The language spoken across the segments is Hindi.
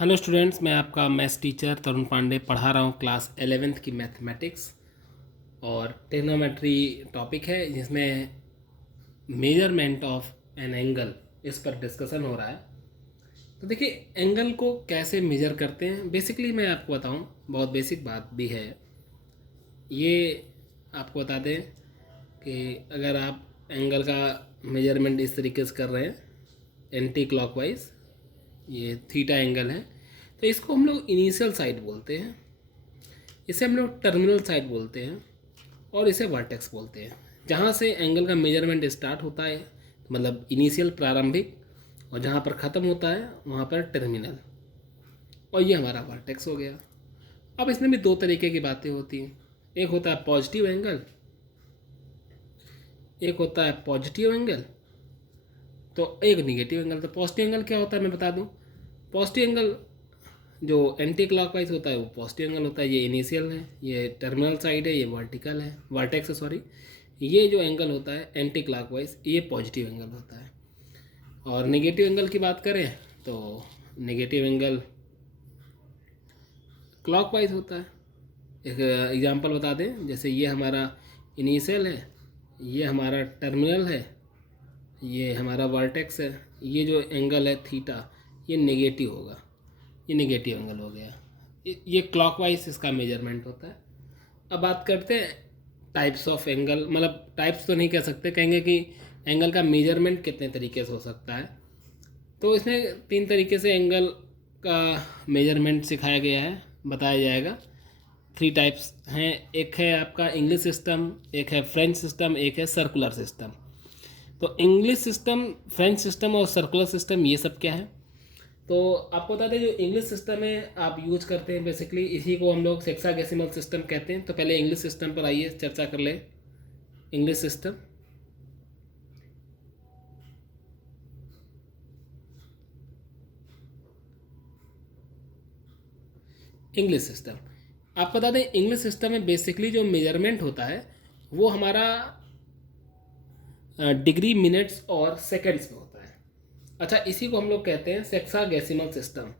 हेलो स्टूडेंट्स, मैं आपका मैथ्स टीचर तरुण पांडे पढ़ा रहा हूँ क्लास 11th की मैथमेटिक्स। और ट्रिग्नोमेट्री टॉपिक है जिसमें मेजरमेंट ऑफ एन एंगल इस पर डिस्कशन हो रहा है। तो देखिए, एंगल को कैसे मेजर करते हैं बेसिकली मैं आपको बताऊँ, बहुत बेसिक बात भी है ये। आपको बता दें कि अगर आप एंगल का मेजरमेंट इस तरीके से कर रहे हैं एंटी क्लॉकवाइज, ये थीटा एंगल है, तो इसको हम लोग इनिशियल साइड बोलते हैं, इसे हम लोग टर्मिनल साइड बोलते हैं और इसे वर्टेक्स बोलते हैं। जहाँ से एंगल का मेजरमेंट स्टार्ट होता है मतलब इनिशियल प्रारंभिक, और जहाँ पर ख़त्म होता है वहाँ पर टर्मिनल, और ये हमारा वर्टेक्स हो गया। अब इसमें भी दो तरीके की बातें होती हैं, एक होता है पॉजिटिव एंगल, एक होता है पॉजिटिव एंगल, तो एक निगेटिव एंगल। तो पॉजिटिव एंगल क्या होता है मैं बता दूं। पॉजिटिव एंगल जो एंटी क्लॉकवाइज होता है वो पॉजिटिव एंगल होता है, ये इनिशियल है, ये टर्मिनल साइड है, ये वर्टिकल है, वर्टेक्स सॉरी। ये जो एंगल होता है एंटी क्लॉकवाइज ये पॉजिटिव एंगल होता है। और नेगेटिव एंगल की बात करें तो नेगेटिव एंगल क्लॉकवाइज होता है। एक एग्जांपल बता दें, जैसे ये हमारा इनिशियल है, ये हमारा टर्मिनल है, ये हमारा वर्टेक्स है, ये जो एंगल है थीटा ये नेगेटिव होगा, ये नेगेटिव एंगल हो गया। ये क्लॉकवाइज इसका मेजरमेंट होता है। अब बात करते हैं टाइप्स ऑफ एंगल, मतलब टाइप्स तो नहीं कह सकते, कहेंगे कि एंगल का मेजरमेंट कितने तरीके से हो सकता है। तो इसमें तीन तरीके से एंगल का मेजरमेंट सिखाया गया है, बताया जाएगा। थ्री टाइप्स हैं, एक है आपका इंग्लिश सिस्टम, एक है फ्रेंच सिस्टम, एक है सर्कुलर सिस्टम। तो इंग्लिश सिस्टम, फ्रेंच सिस्टम और सर्कुलर सिस्टम ये सब क्या है। तो आपको बता दें जो इंग्लिश सिस्टम है आप यूज करते हैं बेसिकली, इसी को हम लोग सेक्साडेसिमल सिस्टम कहते हैं। तो पहले इंग्लिश सिस्टम पर आइए चर्चा कर लें। इंग्लिश सिस्टम, इंग्लिश सिस्टम आपको बता दें इंग्लिश सिस्टम में बेसिकली जो मेजरमेंट होता है वो हमारा डिग्री, मिनट्स और सेकंड्स में होता है। अच्छा, इसी को हम लोग कहते हैं सेक्साडेसिमल सिस्टम।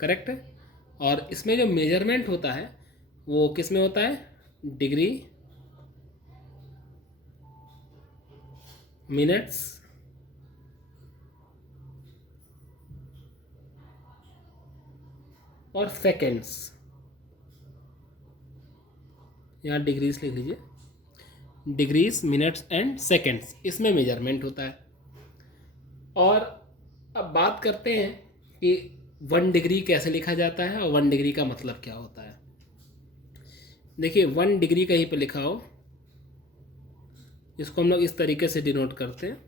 करेक्ट है। और इसमें जो मेजरमेंट होता है वो किस में होता है, डिग्री, मिनट्स और सेकेंड्स। यहाँ डिग्रीज लिख लीजिए, डिग्रीज, मिनट्स एंड सेकेंड्स, इसमें मेजरमेंट होता है। और अब बात करते हैं कि 1 डिग्री कैसे लिखा जाता है और 1 डिग्री का मतलब क्या होता है। देखिए 1 डिग्री कहीं पे लिखा हो, इसको हम लोग इस तरीके से डिनोट करते हैं।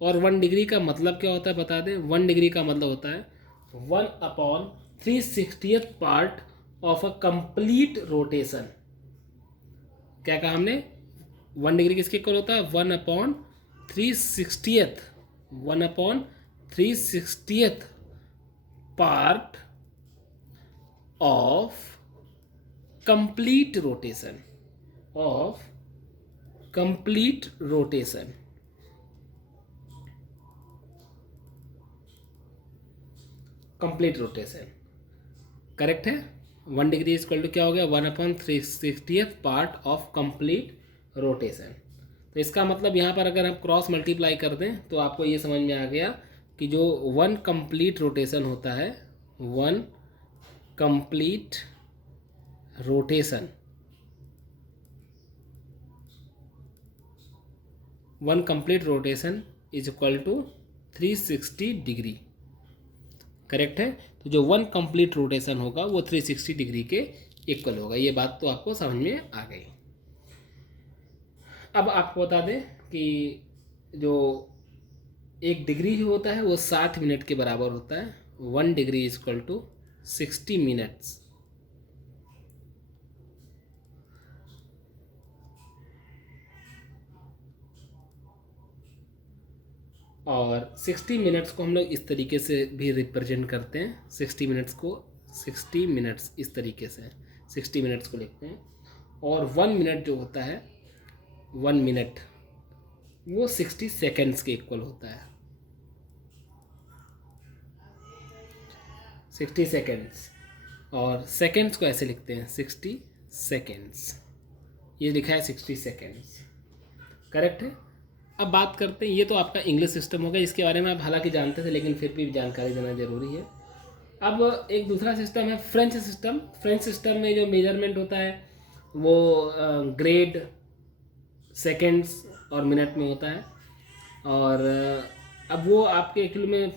और 1 डिग्री का मतलब क्या होता है बता दें। 1 डिग्री का मतलब होता है 1/360th part of a complete rotation. क्या कहा हमने, 1 डिग्री किसके इक्वल होता है, 1/360th, 1/360th part of complete rotation, of complete rotation. Complete rotation correct है। 1 डिग्री इक्वल टू क्या हो गया, 1/360th part of complete rotation. तो इसका मतलब यहाँ पर अगर हम क्रॉस मल्टीप्लाई कर दें तो आपको ये समझ में आ गया कि जो 1 कंप्लीट रोटेशन होता है, 1 complete rotation, 1 complete rotation is equal to 360 degree. Correct है। तो जो 1 कंप्लीट रोटेशन होगा वो 360 डिग्री के इक्वल होगा। ये बात तो आपको समझ में आ गई। अब आपको बता दें कि जो 1 डिग्री जो होता है वो 60 मिनट के बराबर होता है। 1 degree is equal to 60 minutes. और 60 मिनट्स को हम लोग इस तरीके से भी रिप्रेजेंट करते हैं। 60 मिनट्स को 60 मिनट्स, इस तरीके से 60 मिनट्स को लिखते हैं। और 1 मिनट जो होता है, 1 मिनट वो 60 सेकेंड्स के इक्वल होता है। 60 सेकेंड्स, और सेकेंड्स को ऐसे लिखते हैं 60 सेकेंड्स, ये लिखा है 60 सेकेंड्स, करेक्ट है। अब बात करते हैं, ये तो आपका इंग्लिश सिस्टम हो गया, इसके बारे में आप हालांकि जानते थे लेकिन फिर भी जानकारी देना ज़रूरी है। अब एक दूसरा सिस्टम है फ्रेंच सिस्टम। फ्रेंच सिस्टम में जो मेजरमेंट होता है वो ग्रेड, सेकेंड्स और मिनट में होता है। और अब वो आपके एक्चुअली में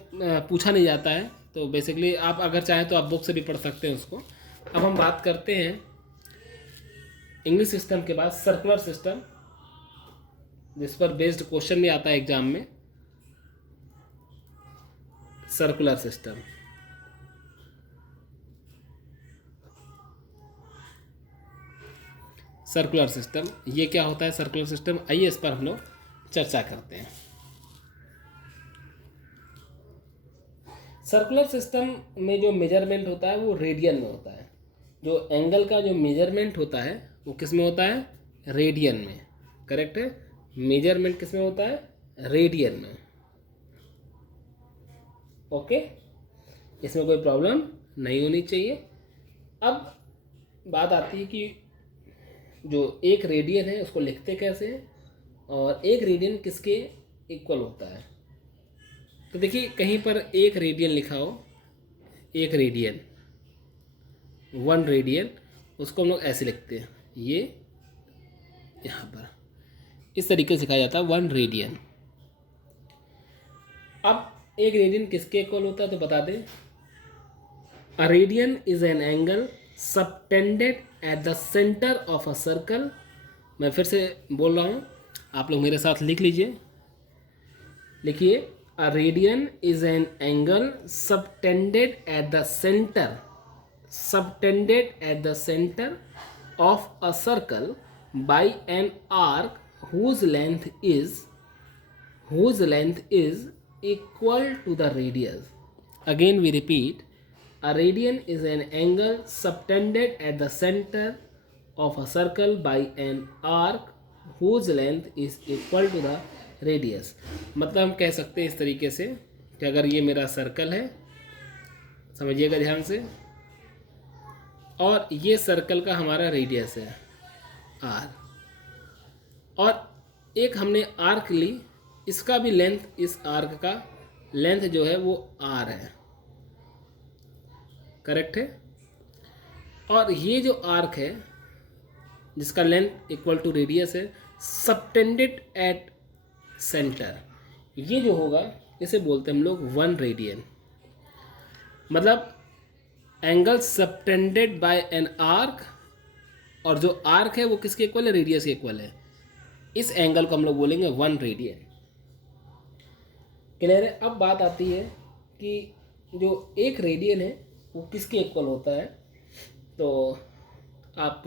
पूछा नहीं जाता है, तो बेसिकली आप अगर चाहें तो आप बुक से भी पढ़ सकते हैं उसको। अब हम बात करते हैं इंग्लिश सिस्टम के बाद सर्कुलर सिस्टम, जिस पर बेस्ड क्वेश्चन भी आता है एग्जाम में। सर्कुलर सिस्टम, सर्कुलर सिस्टम ये क्या होता है सर्कुलर सिस्टम, आइए इस पर हम लोग चर्चा करते हैं। सर्कुलर सिस्टम में जो मेजरमेंट होता है वो रेडियन में होता है। जो एंगल का जो मेजरमेंट होता है वो किस में होता है, रेडियन में, करेक्ट है। मेजरमेंट किस में होता है, रेडियन में, ओके। इसमें कोई प्रॉब्लम नहीं होनी चाहिए। अब बात आती है कि जो एक रेडियन है उसको लिखते कैसे हैं, और एक रेडियन किसके इक्वल होता है। तो देखिए कहीं पर एक रेडियन लिखा हो, एक रेडियन, 1 रेडियन, उसको हम लोग ऐसे लिखते हैं, ये यहाँ पर इस तरीके से लिखा जाता है 1 रेडियन। अब एक रेडियन किसके इक्वल होता है तो बता दें, a radian is an angle subtended at the centre of a circle. मैं फिर से बोल रहा हूँ, आप लोग मेरे साथ लिख लीजिए, लिखिए, a radian is an angle subtended at the centre, subtended at the center of a circle by an arc whose length is equal to the radius. Again we repeat, a radian is an angle subtended at the center of a circle by an arc whose length is equal to the radius. मतलब हम कह सकते हैं इस तरीके से कि अगर ये मेरा सर्कल है, समझिएगा ध्यान से, और ये सर्कल का हमारा रेडियस है r, और एक हमने आर्क ली, इसका भी लेंथ, इस आर्क का लेंथ जो है वो r है, करेक्ट है। और ये जो आर्क है जिसका लेंथ इक्वल टू रेडियस है, सबटेंडेड एट सेंटर, ये जो होगा इसे बोलते हैं हम लोग 1 रेडियन। मतलब angle subtended by an arc, और जो आर्क है वो किसके इक्वल है, रेडियस के इक्वल है। इस एंगल को हम लोग बोलेंगे 1 रेडियन, क्लियर है। अब बात आती है कि जो एक रेडियन है वो किसके इक्वल होता है, तो आप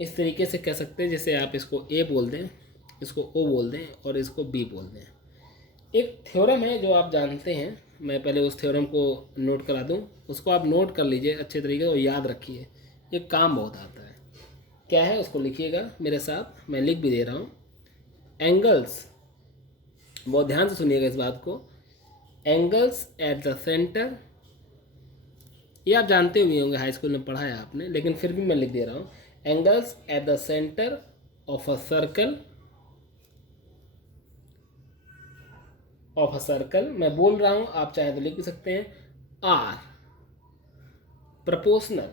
इस तरीके से कह सकते हैं, जैसे आप इसको ए बोल दें, इसको ओ बोल दें और इसको बी बोल दें। एक थ्योरम है जो आप जानते हैं, मैं पहले उस थ्योरम को नोट करा दूं, उसको आप नोट कर लीजिए अच्छे तरीके से और याद रखिए, ये काम बहुत आता है। क्या है उसको लिखिएगा मेरे साथ, मैं लिख भी दे रहा हूँ। एंगल्स, बहुत ध्यान से सुनिएगा इस बात को, एंगल्स एट द सेंटर, ये आप जानते हुए होंगे, हाई स्कूल में पढ़ा है आपने, लेकिन फिर भी मैं लिख दे रहा हूँ। Angles at the centre of a circle, मैं बोल रहा हूं, आप चाहे तो लिख भी सकते हैं, आर प्रपोर्शनल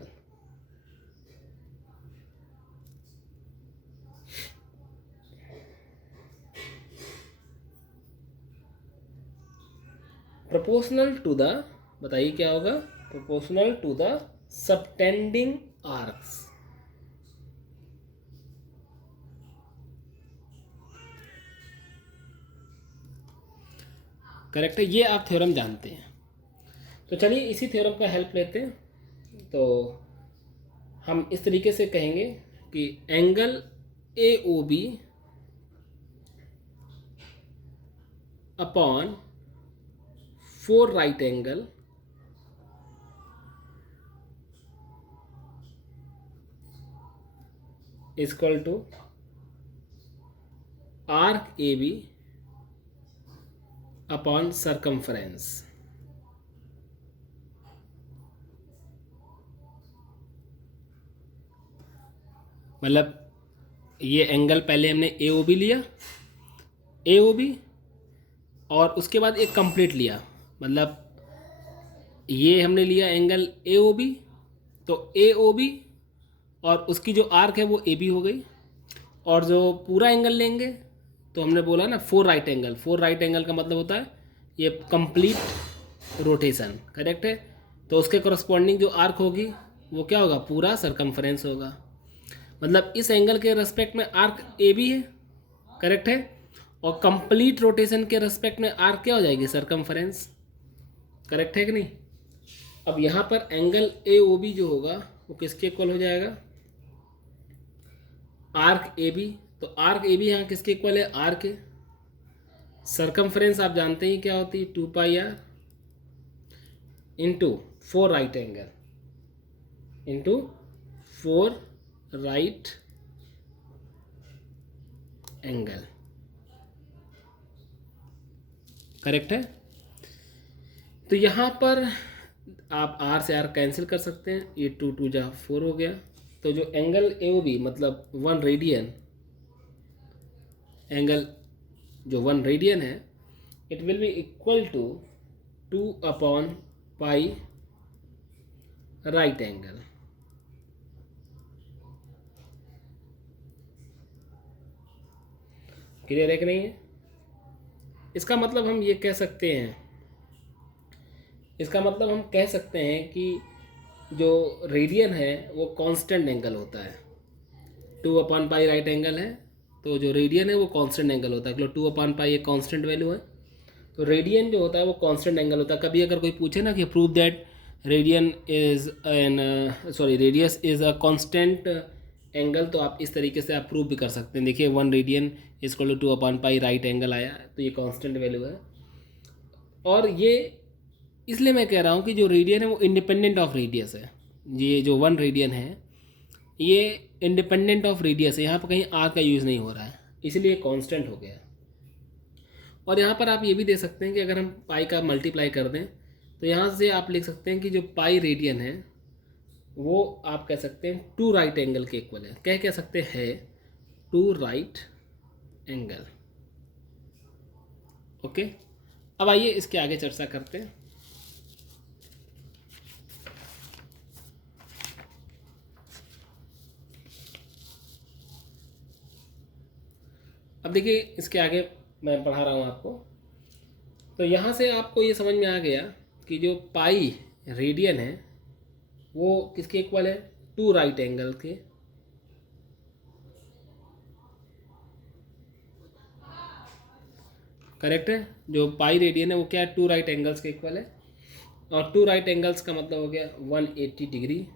टू द, बताइए क्या होगा, proportional to the subtending arcs. Correct है, ये आप थ्योरम जानते हैं। तो चलिए इसी थ्योरम का हेल्प लेते हैं। तो हम इस तरीके से कहेंगे कि angle A O B upon 4 right angle equal to arc A B upon circumference. मतलब ये एंगल पहले हमने ए ओ बी लिया, ए ओ बी, और उसके बाद एक कंप्लीट लिया, मतलब ये हमने लिया एंगल ए ओ बी, तो ए ओ बी और उसकी जो आर्क है वो ए बी हो गई, और जो पूरा एंगल लेंगे तो हमने बोला ना four right angle, four right angle का मतलब होता है ये कंप्लीट रोटेशन, करेक्ट है। तो उसके करस्पॉन्डिंग जो आर्क होगी वो क्या होगा, पूरा सरकमफ्रेंस होगा। मतलब इस एंगल के रेस्पेक्ट में आर्क ए बी है, करेक्ट है, और कंप्लीट रोटेशन के रेस्पेक्ट में आर्क क्या हो जाएगी, सरकमफ्रेंस, करेक्ट है कि नहीं। अब यहाँ पर एंगल ए ओ बी जो होगा वो किसके इक्वल हो जाएगा, आर्क ए बी। तो आर्क ए बी यहाँ किसके इक्वल है, आर के। सरकमफ्रेंस आप जानते ही क्या होती है, 2πr into four right angle into four right angle, correct है। तो यहाँ पर आप आर से आर कैंसिल कर सकते हैं, ये 2 2 जा 4 हो गया। तो जो एंगल ए ओ बी मतलब 1 रेडियन, एंगल जो 1 रेडियन है, it will be equal to 2/π right angle. Clear है कि नहीं है। इसका मतलब हम ये कह सकते हैं, इसका मतलब हम कह सकते हैं कि जो रेडियन है वो कांस्टेंट एंगल होता है। 2/π राइट एंगल है, तो जो रेडियन है वो कांस्टेंट एंगल होता है, क्योंकि 2/π एक कांस्टेंट वैल्यू है। तो रेडियन जो होता है वो कांस्टेंट एंगल होता है। कभी अगर कोई पूछे ना कि prove that radian is N radius is a constant angle, तो आप इस तरीके से आप प्रूव भी कर सकते हैं। देखिए 1 radian equal to 2/π right angle आया, तो ये कांस्टेंट वैल्यू है। और ये इसलिए मैं कह रहा हूँ कि जो रेडियन है वो इंडिपेंडेंट ऑफ रेडियस है। ये जो 1 रेडियन है ये इंडिपेंडेंट ऑफ रेडियस है, यहाँ पर कहीं आर का यूज़ नहीं हो रहा है, इसलिए कांस्टेंट हो गया। और यहाँ पर आप ये भी दे सकते हैं कि अगर हम पाई का मल्टीप्लाई कर दें तो यहाँ से आप लिख सकते हैं कि जो पाई रेडियन है वो आप कह सकते हैं 2 राइट एंगल के इक्वल है। कह सकते हैं 2 राइट एंगल। ओके, अब आइए इसके आगे चर्चा करते हैं। अब देखिए इसके आगे मैं पढ़ा रहा हूँ आपको। तो यहाँ से आपको ये समझ में आ गया कि जो पाई रेडियन है वो किसके इक्वल है, 2 राइट एंगल के। करेक्ट है, जो पाई रेडियन है वो क्या है, 2 राइट एंगल्स के इक्वल है। और 2 राइट एंगल्स का मतलब हो गया 180 डिग्री।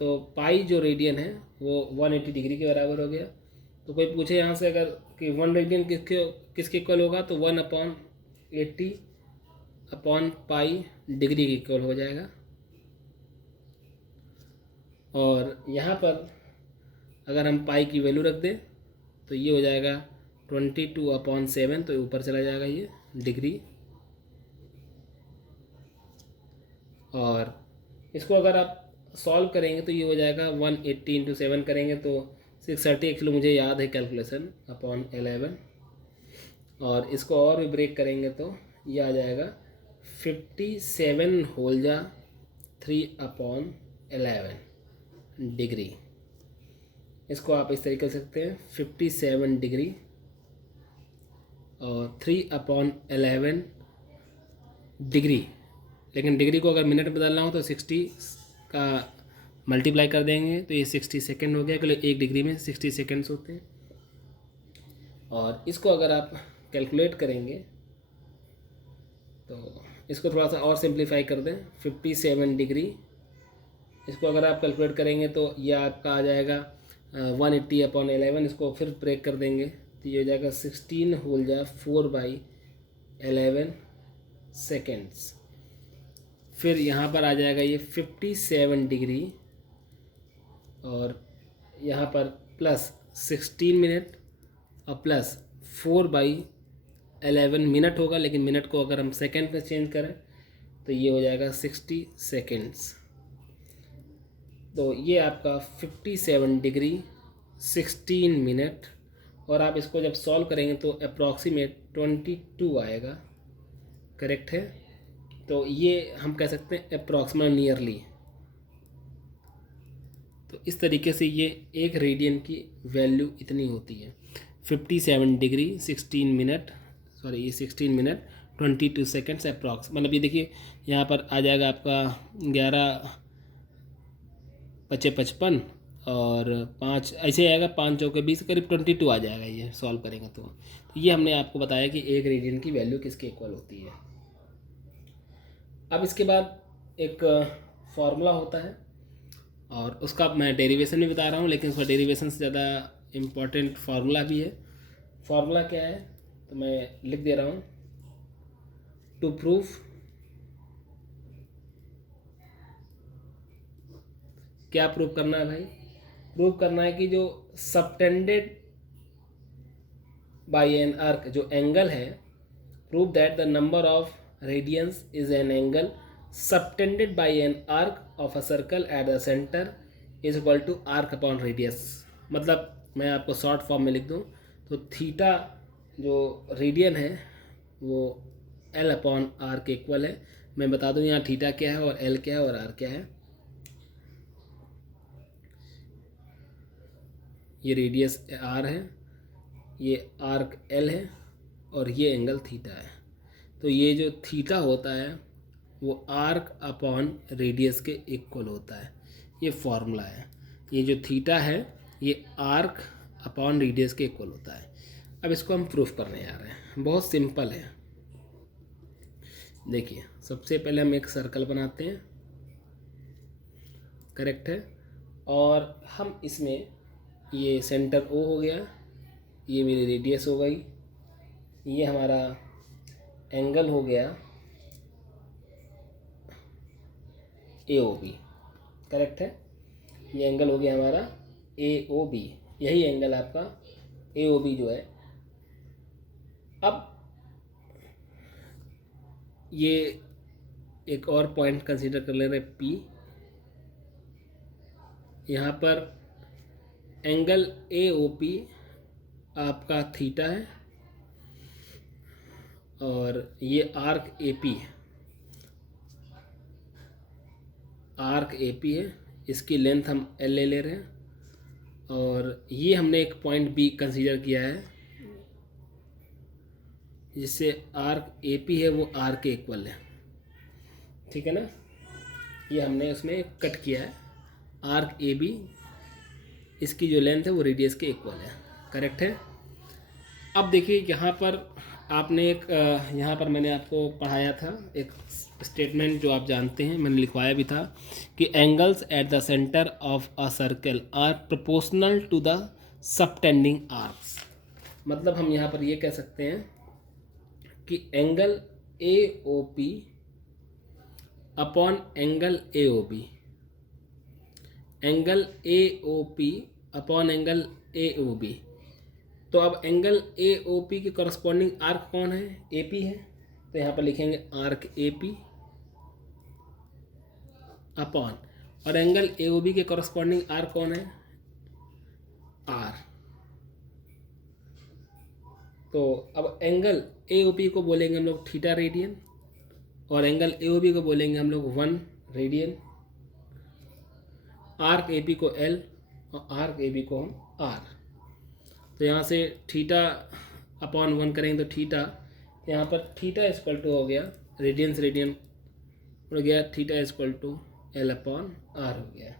तो पाई जो रेडियन है वो 180 डिग्री के बराबर हो गया। तो कोई पूछे यहाँ से अगर कि 1 रेडियन किसके इक्वल होगा, तो 1/80/π डिग्री के इक्वल हो जाएगा। और यहाँ पर अगर हम पाई की वैल्यू रख दें तो ये हो जाएगा 22/7, तो ऊपर चला जाएगा ये डिग्री। और इसको अगर आप सॉल्व करेंगे तो ये हो जाएगा 180 × 7 करेंगे तो 630, एक्चुअली मुझे याद है कैलकुलेशन, अपॉन 11। और इसको और भी ब्रेक करेंगे तो ये आ जाएगा 57 होल जा 3/11 डिग्री। इसको आप इस तरीके से सकते हैं 57 डिग्री और 3/11 डिग्री। लेकिन डिग्री को अगर मिनट में बदलना हो तो 60 का मल्टीप्लाई कर देंगे तो ये 60 सेकेंड हो गया, क्योंकि 1 डिग्री में 60 सेकेंड्स होते हैं। और इसको अगर आप कैलकुलेट करेंगे तो इसको थोड़ा सा और सिंप्लीफाई कर दें, 57 डिग्री, इसको अगर आप कैलकुलेट करेंगे तो ये आपका आ जाएगा 180/11। इसको फिर ब्रेक कर देंगे तो ये हो जाएगा 16 होल जा 4/11 सेकेंड्स। फिर यहाँ पर आ जाएगा ये 57 डिग्री और यहाँ पर प्लस 16 मिनट और प्लस 4/11 मिनट होगा, लेकिन मिनट को अगर हम सेकेंड में चेंज करें तो ये हो जाएगा 60 सेकेंड्स। तो ये आपका 57 डिग्री 16 मिनट, और आप इसको जब सॉल्व करेंगे तो अप्रॉक्सीमेट 22 आएगा। करेक्ट है। तो ये हम कह सकते हैं अप्रॉक्सीमेट नियरली। तो इस तरीके से ये एक रेडियन की वैल्यू इतनी होती है, 57 डिग्री 16 मिनट, सॉरी ये 16 मिनट 22 सेकेंड्स अप्रॉक्स। मतलब ये देखिए यहाँ पर आ जाएगा आपका 11×5=55 और 5 ऐसे आएगा, 5×4=20, करीब 22 आ जाएगा ये सॉल्व करेंगे तो ये हमने आपको बताया कि एक रेडियन की वैल्यू किसके इक्वल होती है। अब इसके बाद एक फार्मूला होता है और उसका मैं डेरिवेशन भी बता रहा हूँ, लेकिन उसका डेरिवेशन से ज़्यादा इम्पॉर्टेंट फार्मूला भी है। फार्मूला क्या है तो मैं लिख दे रहा हूँ। टू प्रूव क्या प्रूव करना है भाई? प्रूव करना है कि जो सबटेंडेड बाय एन आर्क जो एंगल है, prove that the number of radians is an angle subtended by an arc of a circle at the centre is equal to arc upon radius. मतलब मैं आपको शॉर्ट फॉर्म में लिख दूँ तो थीटा जो रेडियन है वो एल अपॉन आर के इक्वल है। मैं बता दूँ यहाँ थीटा क्या है और एल क्या है और आर क्या है। ये रेडियस आर है, ये आर्क एल है और ये एंगल थीटा है। तो ये जो थीटा होता है वो आर्क अपॉन रेडियस के इक्वल होता है। ये फॉर्मूला है। ये जो थीटा है ये आर्क अपॉन रेडियस के इक्वल होता है। अब इसको हम प्रूफ करने जा रहे हैं। बहुत सिंपल है। देखिए सबसे पहले हम एक सर्कल बनाते हैं। करेक्ट है। और हम इसमें ये सेंटर ओ हो गया, ये मेरी रेडियस हो गई, ये हमारा एंगल हो गया ए ओ बी। करेक्ट है। ये एंगल हो गया हमारा ए ओ बी, यही एंगल आपका ए ओ बी जो है। अब ये एक और पॉइंट कंसीडर कर ले रहे पी। यहाँ पर एंगल ए ओ पी आपका थीटा है और ये आर्क ए पी है, आर्क ए पी है। इसकी लेंथ हम एल ले रहे हैं और ये हमने एक पॉइंट बी कंसीडर किया है जिससे आर्क ए पी है वो आर के इक्वल है। ठीक है ना। ये हमने उसमें कट किया है। आर्क ए बी, इसकी जो लेंथ है वो रेडियस के इक्वल है। करेक्ट है। अब देखिए यहाँ पर आपने एक यहाँ पर मैंने आपको पढ़ाया था एक स्टेटमेंट जो आप जानते हैं, मैंने लिखवाया भी था कि angles at the centre of a circle are proportional to the subtending arcs. मतलब हम यहाँ पर ये कह सकते हैं कि angle A O P upon angle A O B, angle A O P upon angle A O B. तो अब एंगल ए ओ पी के करस्पॉन्डिंग आर्क कौन है? ए पी है। तो यहाँ पर लिखेंगे आर्क ए पी अपॉन, और एंगल ए ओ बी के करस्पॉन्डिंग आर्क कौन है? आर। तो अब एंगल ए ओ पी को बोलेंगे हम लोग थीटा रेडियन और एंगल ए ओ बी को बोलेंगे हम लोग 1 रेडियन। आर्क ए पी को एल और आर्क ए बी को हम आर। तो यहाँ से थीटा अपॉन 1 करेंगे तो थीटा, यहाँ पर थीटा इक्वल टू हो गया रेडियन से रेडियन हो गया, theta equal to L upon R हो गया।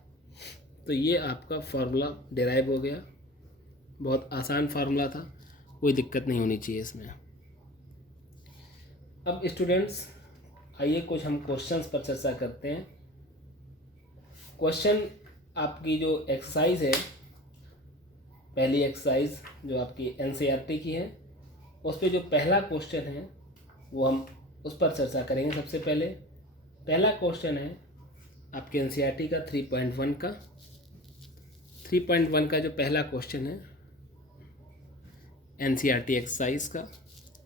तो ये आपका फार्मूला डिराइव हो गया। बहुत आसान फार्मूला था, कोई दिक्कत नहीं होनी चाहिए इसमें। अब स्टूडेंट्स आइए कुछ हम क्वेश्चंस पर चर्चा करते हैं। क्वेश्चन आपकी जो एक्सरसाइज है, पहली एक्सरसाइज जो आपकी एनसीईआरटी की है, उस पर जो पहला क्वेश्चन है वो हम उस पर चर्चा करेंगे। सबसे पहले पहला क्वेश्चन है आपके एनसीईआरटी का 3.1 का। 3.1 का जो पहला क्वेश्चन है NCERT एक्सरसाइज का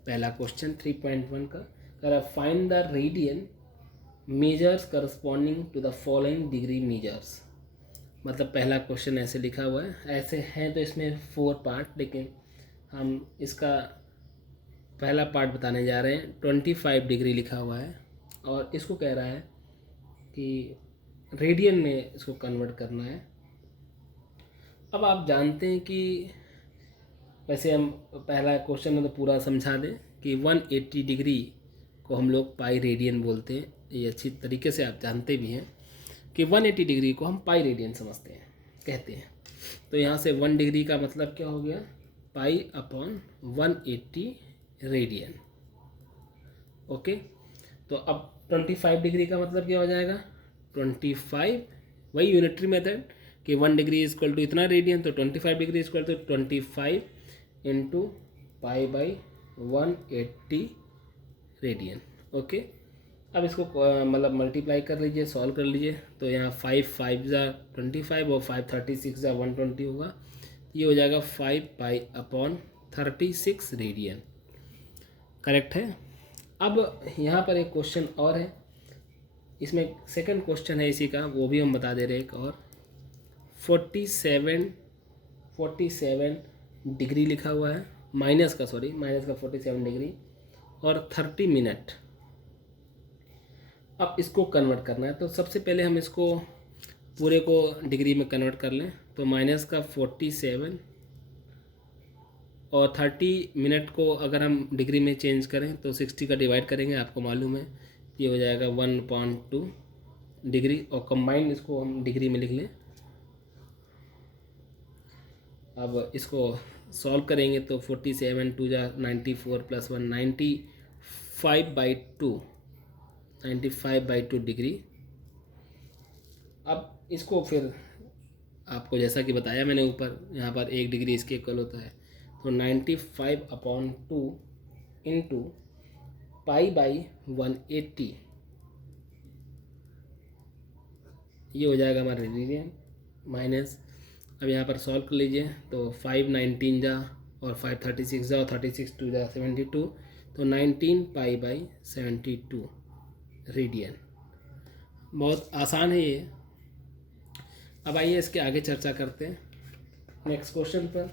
पहला क्वेश्चन 3.1 का कह find the radian measures corresponding to the following degree measures. मतलब पहला क्वेश्चन ऐसे लिखा हुआ है, ऐसे हैं तो इसमें 4 पार्ट, लेकिन हम इसका पहला पार्ट बताने जा रहे हैं। 25 डिग्री लिखा हुआ है और इसको कह रहा है कि रेडियन में इसको कन्वर्ट करना है। अब आप जानते हैं कि वैसे हम पहला क्वेश्चन में तो पूरा समझा दें कि 180 डिग्री को हम लोग पाई रेडियन बोलते हैं। ये अच्छी तरीके से आप जानते भी हैं कि 180 डिग्री को हम पाई रेडियन समझते हैं, कहते हैं। तो यहाँ से 1 डिग्री का मतलब क्या हो गया, पाई अपॉन 180 रेडियन। ओके, तो अब 25 डिग्री का मतलब क्या हो जाएगा, 25, वही यूनिटरी मेथड कि 1 डिग्री इज इक्वल टू इतना रेडियन, तो 25 degree is equal to 25 into pi by 180 radian. Okay, अब इसको मतलब मल्टीप्लाई कर लीजिए, सॉल्व कर लीजिए। तो यहाँ 5 5 ज़ा 25 और 5 36 ज़ा 120 होगा। ये हो जाएगा 5 पाई अपॉन 36 रेडियन। करेक्ट है। अब यहाँ पर एक क्वेश्चन और है, इसमें सेकंड क्वेश्चन है इसी का, वो भी हम बता दे रहे हैं। एक और 47 डिग्री लिखा हुआ है, माइनस का 47 डिग्री और 30 मिनट। अब इसको कन्वर्ट करना है, तो सबसे पहले हम इसको पूरे को डिग्री में कन्वर्ट कर लें। तो माइनस का 47 और 30 मिनट को अगर हम डिग्री में चेंज करें तो 60 का डिवाइड करेंगे, आपको मालूम है ये हो जाएगा 1/2 डिग्री। और कंबाइंड इसको हम डिग्री में लिख लें। अब इसको सॉल्व करेंगे तो 47 2 जा 94 प्लस 1 95/2 डिग्री। अब इसको फिर आपको जैसा कि बताया मैंने ऊपर, यहाँ पर 1 डिग्री इसके इक्वल होता है, तो 95/2 इंटू पाई बाई 180, ये हो जाएगा हमारा रेडियन। माइनस अब यहाँ पर सॉल्व कर लीजिए, तो 5 19 जा और 5 36 जा और 36 2 जा 72, तो 19 पाई बाई 72 रेडियन। बहुत आसान है ये। अब आइए इसके आगे चर्चा करते हैं नेक्स्ट क्वेश्चन पर।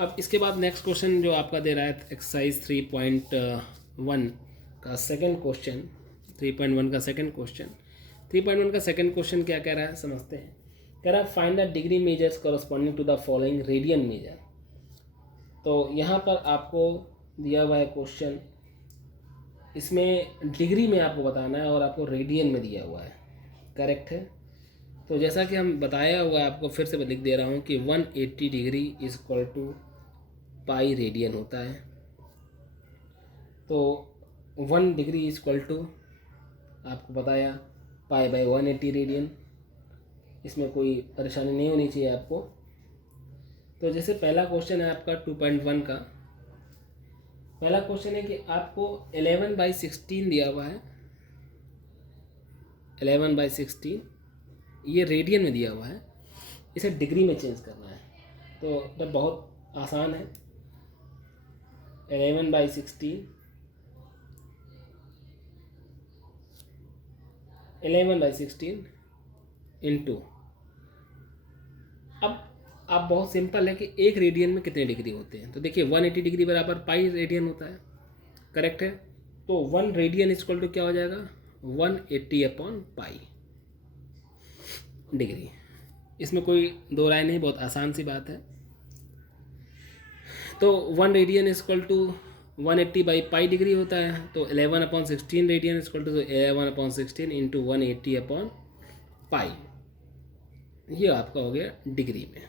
अब इसके बाद नेक्स्ट क्वेश्चन जो आपका दे रहा है एक्सरसाइज 3.1 का सेकंड क्वेश्चन, 3.1 का सेकंड क्वेश्चन। 3.1 का सेकंड क्वेश्चन क्या कह रहा है समझते हैं। कह रहा है find the degree measures corresponding to the following radian measure. तो यहाँ पर आपको दिया हुआ है क्वेश्चन, इसमें डिग्री में आपको बताना है और आपको रेडियन में दिया हुआ है। करेक्ट है। तो जैसा कि हम बताया हुआ है, आपको फिर से लिख दे रहा हूँ कि 180 degree is equal to pi radian होता है। तो 1 डिग्री इज इक्वल टू आपको बताया पाई बाई 180 रेडियन। इसमें कोई परेशानी नहीं होनी चाहिए आपको। तो जैसे पहला क्वेश्चन है आपका 2.1 का, पहला क्वेश्चन है कि आपको 11/16 दिया हुआ है, 11/16 ये रेडियन में दिया हुआ है, इसे डिग्री में चेंज करना है। तो बहुत आसान है। 11/16 इंटू, अब आप बहुत सिंपल है कि एक रेडियन में कितने डिग्री होते हैं। तो देखिए 180 डिग्री बराबर पाई रेडियन होता है। करेक्ट है। तो 1 रेडियन इक्वल टू क्या हो जाएगा, 180/पाई डिग्री। इसमें कोई दो राय नहीं, बहुत आसान सी बात है। तो 1 रेडियन इक्वल टू 180/पाई डिग्री होता है। तो 11/16 रेडियन इक्वल टू 11/16 इंटू 180/पाई, ये आपका हो गया डिग्री में।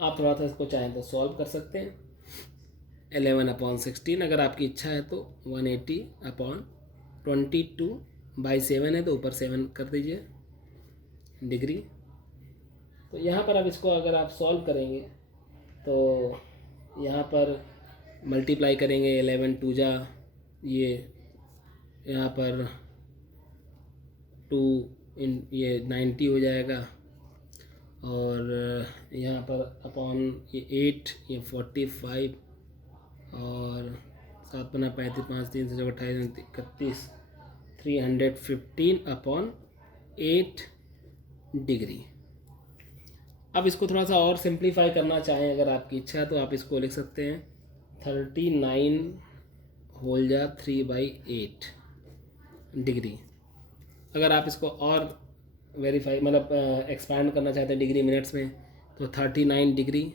आप थोड़ा सा इसको चाहें तो सॉल्व कर सकते हैं। 11/16 अगर आपकी इच्छा है तो 180/22/7 है, तो ऊपर 7 कर दीजिए डिग्री। तो यहाँ पर अब इसको अगर आप सॉल्व करेंगे तो यहाँ पर मल्टीप्लाई करेंगे, 11 2 जा ये यहाँ पर 2 ये 90 हो जाएगा और यहाँ पर अपॉन ये 8, ये 45 और 7 बना 35, 5 3 से 28 31 315 अपॉन 8 डिग्री। अब इसको थोड़ा सा और सिंप्लीफाई करना चाहें अगर आपकी इच्छा है तो आप इसको लिख सकते हैं 39 होल जा 3/8 डिग्री। अगर आप इसको और वेरीफाई मतलब एक्सपैंड करना चाहते हैं डिग्री मिनट्स में तो 39 डिग्री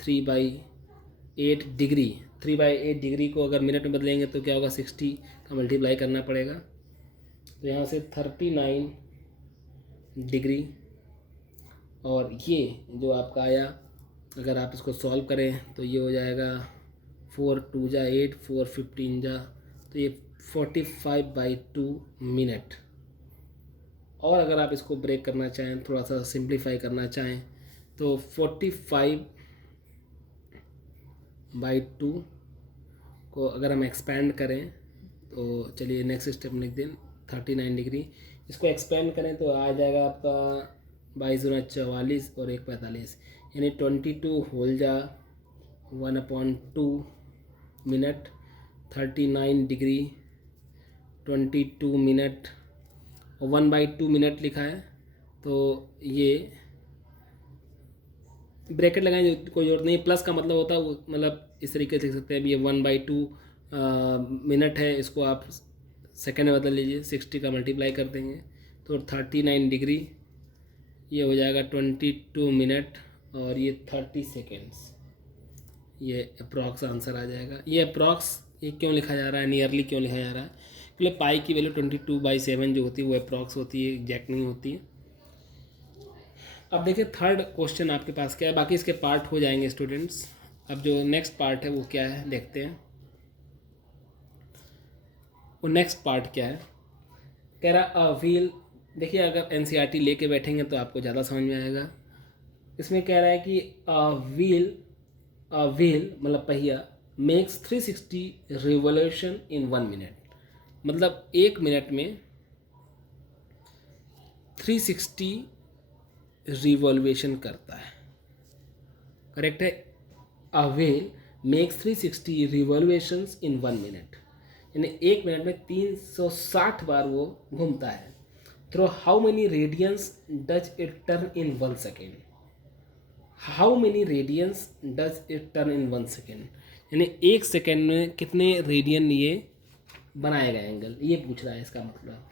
3/8 डिग्री। 3/8 डिग्री को अगर मिनट में बदलेंगे तो क्या होगा, 60 का मल्टीप्लाई करना पड़ेगा। तो यहाँ से 39 डिग्री और ये जो आपका आया अगर आप इसको सॉल्व करें तो ये हो जाएगा 4 2 जा 8 4 15 जा तो ये 45/2 मिनट। और अगर आप इसको ब्रेक करना चाहें, थोड़ा सा सिंप्लीफाई करना चाहें तो 45/2 को अगर हम एक्सपैंड करें तो चलिए नेक्स्ट स्टेप लिख दें 39 डिग्री। इसको एक्सपेंड करें तो आ जाएगा आपका 22 दूना 44 और 1 45 यानी 22 होल जा 1/2 मिनट 39 डिग्री 22 मिनट और 1/2 मिनट लिखा है तो ये ब्रैकेट लगाएं कोई जरूरत नहीं, प्लस का मतलब होता है वो मतलब इस तरीके से लिख सकते हैं। अब ये 1/2 मिनट है, इसको आप सेकेंड में बदल लीजिए, 60 का मल्टीप्लाई कर देंगे तो 39 डिग्री ये हो जाएगा 22 मिनट और ये 30 सेकेंड्स। ये अप्रॉक्स आंसर आ जाएगा। ये अप्रॉक्स ये क्यों लिखा जा रहा है, नियरली क्यों लिखा जा रहा है, क्योंकि पाई की वैल्यू 22/7 जो होती है वो अप्रॉक्स होती है, एग्जैक्ट नहीं होती है। अब देखिए थर्ड क्वेश्चन आपके पास क्या है, बाकी इसके पार्ट हो जाएंगे स्टूडेंट्स। अब जो नेक्स्ट पार्ट है वो क्या है देखते हैं। वो नेक्स्ट पार्ट क्या है, कह रहा अ व्हील। देखिए अगर एनसीईआरटी लेके बैठेंगे तो आपको ज़्यादा समझ में आएगा। इसमें कह रहा है कि अ व्हील मतलब पहिया मेक्स 360 रिवोल्यूशन इन 1 मिनट, मतलब 1 मिनट में 360 रिवॉल्वेशन करता है। करेक्ट है, a wheel makes 360 revolutions in 1 minute, यानी 1 मिनट में 360 बार वो घूमता है। Through how many radians does it turn in 1 second, how many radians does it turn in 1 second, यानी 1 सेकेंड में कितने रेडियन ये बनाएगा एंगल, ये पूछ रहा है इसका मतलब।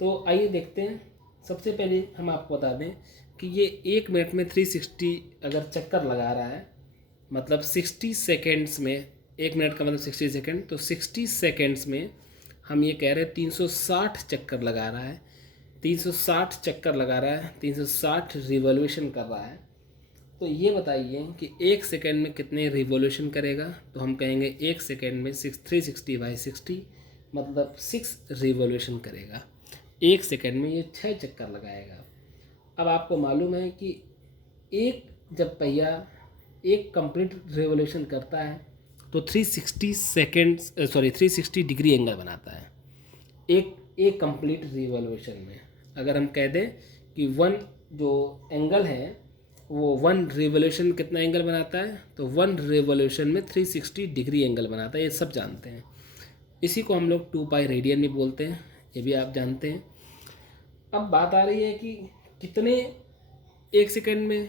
तो आइए देखते हैं। सबसे पहले हम आपको बता दें कि ये 1 मिनट में 360 अगर चक्कर लगा रहा है, मतलब 60 सेकेंड्स में, 1 मिनट का मतलब 60 सेकेंड, तो 60 सेकेंड्स में हम ये कह रहे हैं 360 चक्कर लगा रहा है, 360 चक्कर लगा रहा है, 360 रिवॉल्यूशन कर रहा है। तो ये बताइए कि 1 सेकेंड में कितने रिवॉल्यूशन करेगा, तो हम कहेंगे 1 सेकेंड में 360/60 मतलब 6 रिवॉल्यूशन करेगा। 1 सेकेंड में ये 6 चक्कर लगाएगा। अब आपको मालूम है कि एक जब पहिया एक कंप्लीट रिवॉल्यूशन करता है तो 360 डिग्री एंगल बनाता है एक कंप्लीट रिवॉल्यूशन में। अगर हम कह दें कि 1 जो एंगल है वो 1 रिवॉल्यूशन कितना एंगल बनाता है, तो 1 रिवॉल्यूशन में 360 डिग्री एंगल बनाता है, ये सब जानते हैं। इसी को हम लोग 2 पाई रेडियन भी बोलते हैं, ये भी आप जानते हैं। अब बात आ रही है कि कितने 1 सेकेंड में,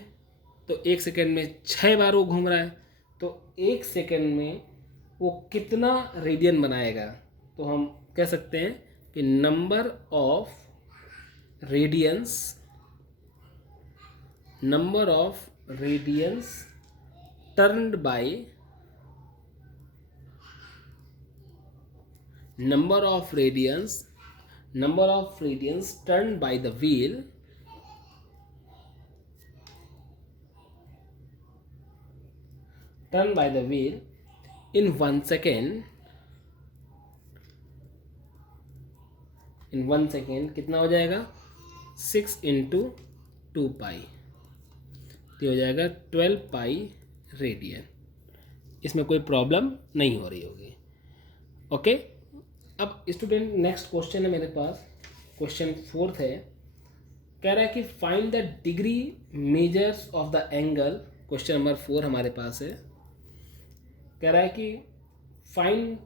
तो 1 सेकेंड में 6 बार वो घूम रहा है, तो 1 सेकेंड में वो कितना रेडियन बनाएगा, तो हम कह सकते हैं कि number of radians turned by number of radians turned by the wheel in 1 second, कितना हो जाएगा 6 × 2 पाई, तो हो जाएगा 12 पाई रेडियन। इसमें कोई प्रॉब्लम नहीं हो रही होगी। ओके, अब स्टूडेंट नेक्स्ट क्वेश्चन है मेरे पास, क्वेश्चन 4 है। कह रहा है कि find the degree measures of the angle, question number 4 हमारे पास है। कह रहा है कि find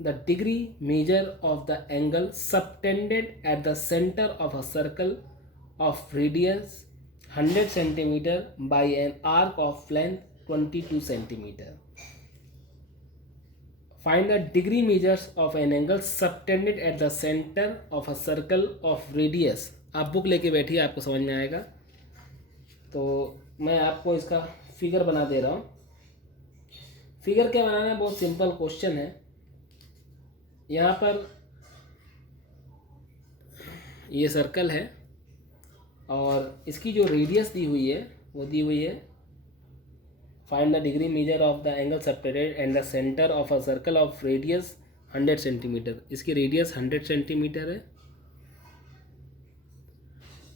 the degree measure of the angle subtended at the centre of a circle of radius 100 centimetre by N arc of length 22 centimetre. Find the degree measures of N angle subtended at the centre of a circle of radius. आप बुक लेके बैठिए, आपको समझ में आएगा। तो मैं आपको इसका फिगर बना दे रहा हूँ। फिगर क्या बनाना है, बहुत सिंपल क्वेश्चन है। यहाँ पर ये सर्कल है और इसकी जो रेडियस दी हुई है वो दी हुई है find the degree measure of the angle subtended and the centre of a circle of radius 100 centimetre. इसकी रेडियस 100 सेंटीमीटर है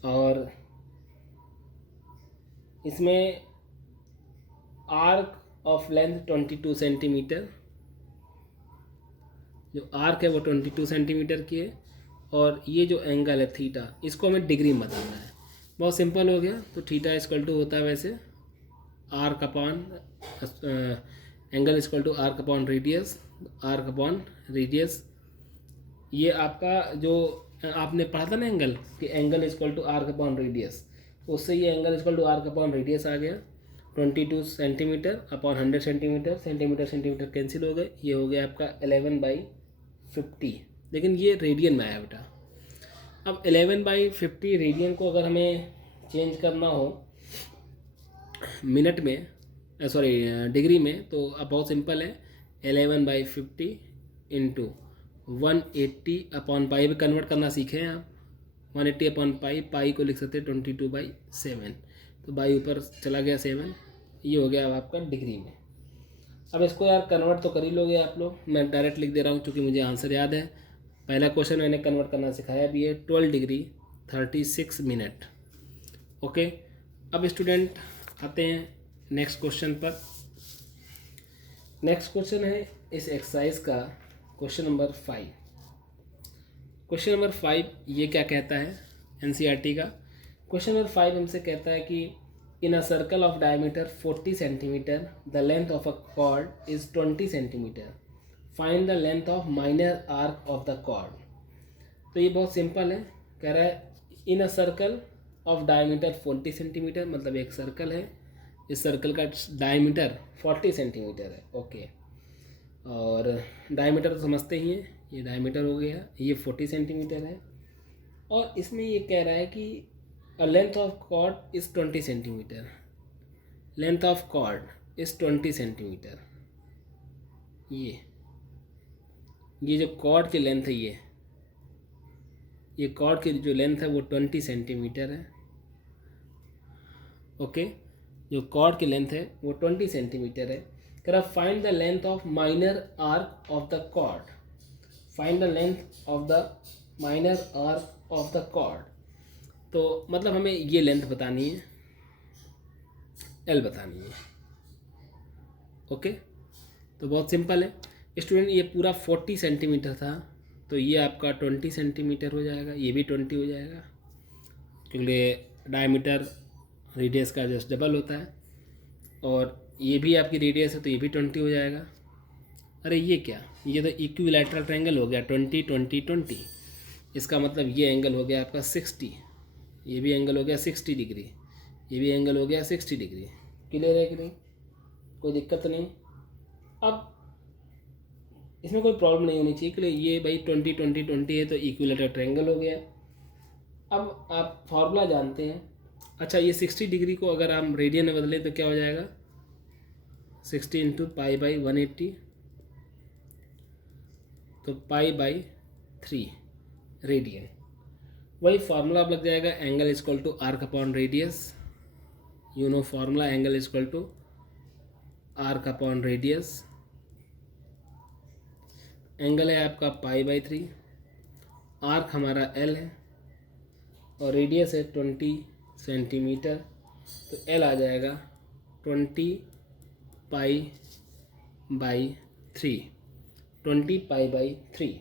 और इसमें आर्क ऑफ लेंथ 22 सेंटीमीटर, जो आर्क है वो 22 सेंटीमीटर की है और ये जो एंगल है थीटा, इसको हमें डिग्री में बताना है। बहुत सिंपल हो गया। तो थीटा इक्वल टू होता है वैसे arc upon angle equal to arc upon radius, arc upon radius. ये आपका जो आपने पढ़ा था ना एंगल, कि angle equal to arc upon radius, उससे ये angle equal to arc upon radius आ गया। 22 centimetre upon 100 centimetre, centimetre centimetre cancel हो गए, ये हो गया आपका 11/50। लेकिन ये रेडियन में आया बेटा। अब 11/50 रेडियन को अगर हमें चेंज करना हो मिनट में, सॉरी डिग्री में, तो अब बहुत सिंपल है। 11/50 इंटू 180 अपॉन पाई भी कन्वर्ट करना सीखे हैं आप। 180 अपॉन पाई, पाई को लिख सकते हैं 22/7। तो बाई ऊपर चला गया 7, ये हो गया अब आपका डिग्री में। अब इसको यार कन्वर्ट तो कर ही लोगे आप लोग, मैं डायरेक्ट लिख दे रहा हूँ क्योंकि मुझे आंसर याद है। पहला क्वेश्चन मैंने कन्वर्ट करना सिखाया भी है, 12 डिग्री 36 मिनट। ओके, अब स्टूडेंट आते हैं नेक्स्ट क्वेश्चन पर। नेक्स्ट क्वेश्चन है इस एक्सरसाइज का क्वेश्चन नंबर 5। क्वेश्चन नंबर 5 ये क्या कहता है, एनसीईआरटी का क्वेश्चन नंबर 5 हमसे कहता है कि in a circle of diameter 40 centimetre the length of a chord is 20 centimetre, find the length of minor arc of the chord. तो ये बहुत सिंपल है। कह रहा है in a circle of diameter 40 centimetre, मतलब एक सर्कल है, इस सर्कल का डायमीटर 40 सेंटीमीटर है। ओके, और डायमीटर तो समझते ही हैं, ये डायमीटर हो गया, ये 40 सेंटीमीटर है और इसमें ये कह रहा है कि a length of chord is 20 centimetre, length of chord is 20 centimetre. ये जो कॉर्ड की लेंथ है, ये कॉर्ड की जो लेंथ है वो 20 सेंटीमीटर है। ओके, जो कॉर्ड की लेंथ है वो 20 सेंटीमीटर है। कह रहा find the length of minor arc of the chord, find the length of the minor arc of the chord. तो मतलब हमें ये लेंथ बतानी है, एल बतानी है। ओके, तो बहुत सिंपल है स्टूडेंट। ये पूरा 40 सेंटीमीटर था, तो ये आपका 20 सेंटीमीटर हो जाएगा, ये भी 20 हो जाएगा क्योंकि डायमीटर रेडियस का जस्ट डबल होता है, और ये भी आपकी रेडियस है तो ये भी 20 हो जाएगा। अरे ये क्या, ये तो इक्विलैटरल ट्रायंगल हो गया 20 20 20। इसका मतलब ये एंगल हो गया आपका 60, ये भी एंगल हो गया 60 डिग्री, ये भी एंगल हो गया 60 डिग्री। क्लियर है कि नहीं, कोई दिक्कत नहीं। अब इसमें कोई प्रॉब्लम नहीं होनी चाहिए कि ये भाई 20 20 20 है तो इक्विलैटरल ट्रायंगल हो गया। अब आप फार्मूला जानते हैं। अच्छा, ये 60 डिग्री को अगर हम रेडियन में बदलें तो क्या हो जाएगा, 60 इंटू पाई बाई 180, तो पाई/3 रेडियन। वही फार्मूला अब लग जाएगा, angle equal to arc upon radius. You know formula, angle equal to arc upon radius. Angle है आपका पाई/3, आर्क हमारा एल है और रेडियस है 20 सेंटीमीटर, तो एल आ जाएगा 20 पाई/3, 20 पाई/3।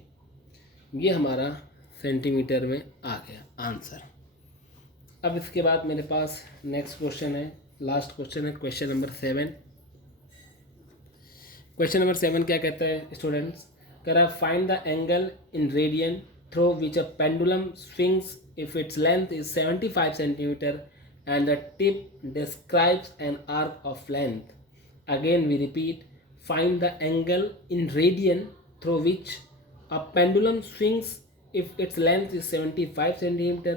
ये हमारा सेंटीमीटर में आ गया आंसर। अब इसके बाद मेरे पास नेक्स्ट क्वेश्चन है, लास्ट क्वेश्चन है, क्वेश्चन नंबर 7। क्वेश्चन नंबर 7 क्या कहता है स्टूडेंट्स, कह रहा find the angle in radian through which a pendulum swings if its length is 75 centimetre and the tip describes an arc of length. Again we repeat, find the angle in radian through which a pendulum swings if its length is 75 centimeter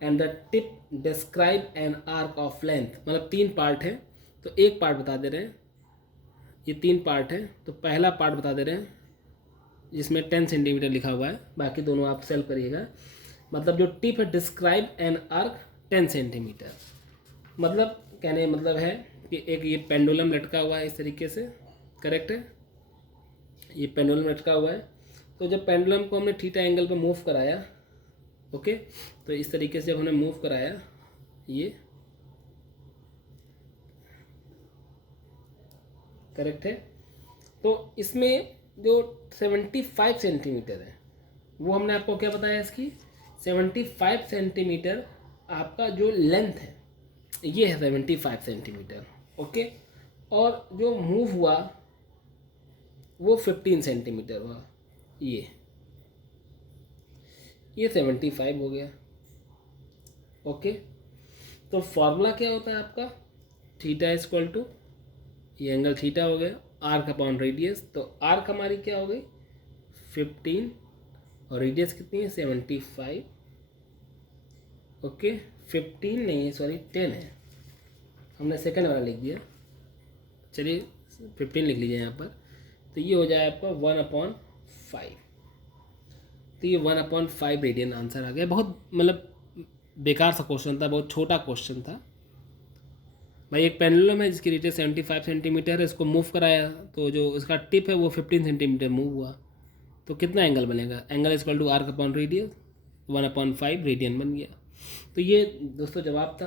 and the tip describe an arc of length. मतलब 3 पार्ट है, तो एक पार्ट बता दे रहे हैं, ये 3 पार्ट है, तो पहला पार्ट बता दे रहे हैं जिसमें 10 सेंटीमीटर लिखा हुआ है, बाकी दोनों आप सेल करिएगा। मतलब जो टिप है डिस्क्राइब एन आर्क 10 सेंटीमीटर, मतलब कहने मतलब है कि एक ये पेंडुलम लटका हुआ है इस तरीके से, करेक्ट है, ये पेंडुलम लटका हुआ है। तो जब पेंडुलम को हमने थीटा एंगल पर मूव कराया, ओके, तो इस तरीके से जब हमने मूव कराया, ये करेक्ट है, तो इसमें जो 75 सेंटीमीटर है वो हमने आपको क्या बताया, इसकी 75 सेंटीमीटर आपका जो लेंथ है ये है 75 सेंटीमीटर, ओके, और जो मूव हुआ वो 15 सेंटीमीटर हुआ, ये 75 हो गया, ओके। तो फॉर्मूला क्या होता है आपका, थीटा इज इक्वल टू, ये एंगल थीटा हो गया, आर्क अपॉन रेडियस, तो आर्क हमारी क्या हो गई 15 और रेडियस कितनी है 75, ओके। 15 नहीं है, सॉरी 10 है, हमने सेकंड वाला लिख दिया, चलिए 15 लिख लीजिए यहाँ पर, तो ये हो जाए आपका 1/5, तो ये 1/5 रेडियन आंसर आ गया। बहुत मतलब बेकार सा क्वेश्चन था, बहुत छोटा क्वेश्चन था भाई। एक पेंडुलम है जिसकी रेडियस 75 सेंटीमीटर है, इसको मूव कराया तो जो इसका टिप है वो 15 सेंटीमीटर मूव हुआ, तो कितना एंगल बनेगा, angle equal to arc upon radius, 1/5 radian बन गया। तो ये दोस्तों जवाब था।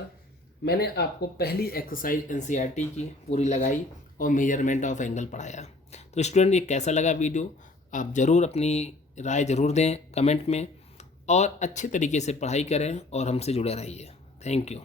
मैंने आपको पहली एक्सरसाइज एनसीईआरटी की पूरी लगाई और मेजरमेंट ऑफ एंगल पढ़ाया। तो स्टूडेंट ये कैसा लगा वीडियो, आप ज़रूर अपनी राय ज़रूर दें कमेंट में, और अच्छे तरीके से पढ़ाई करें और हमसे जुड़े रहिए। Thank you.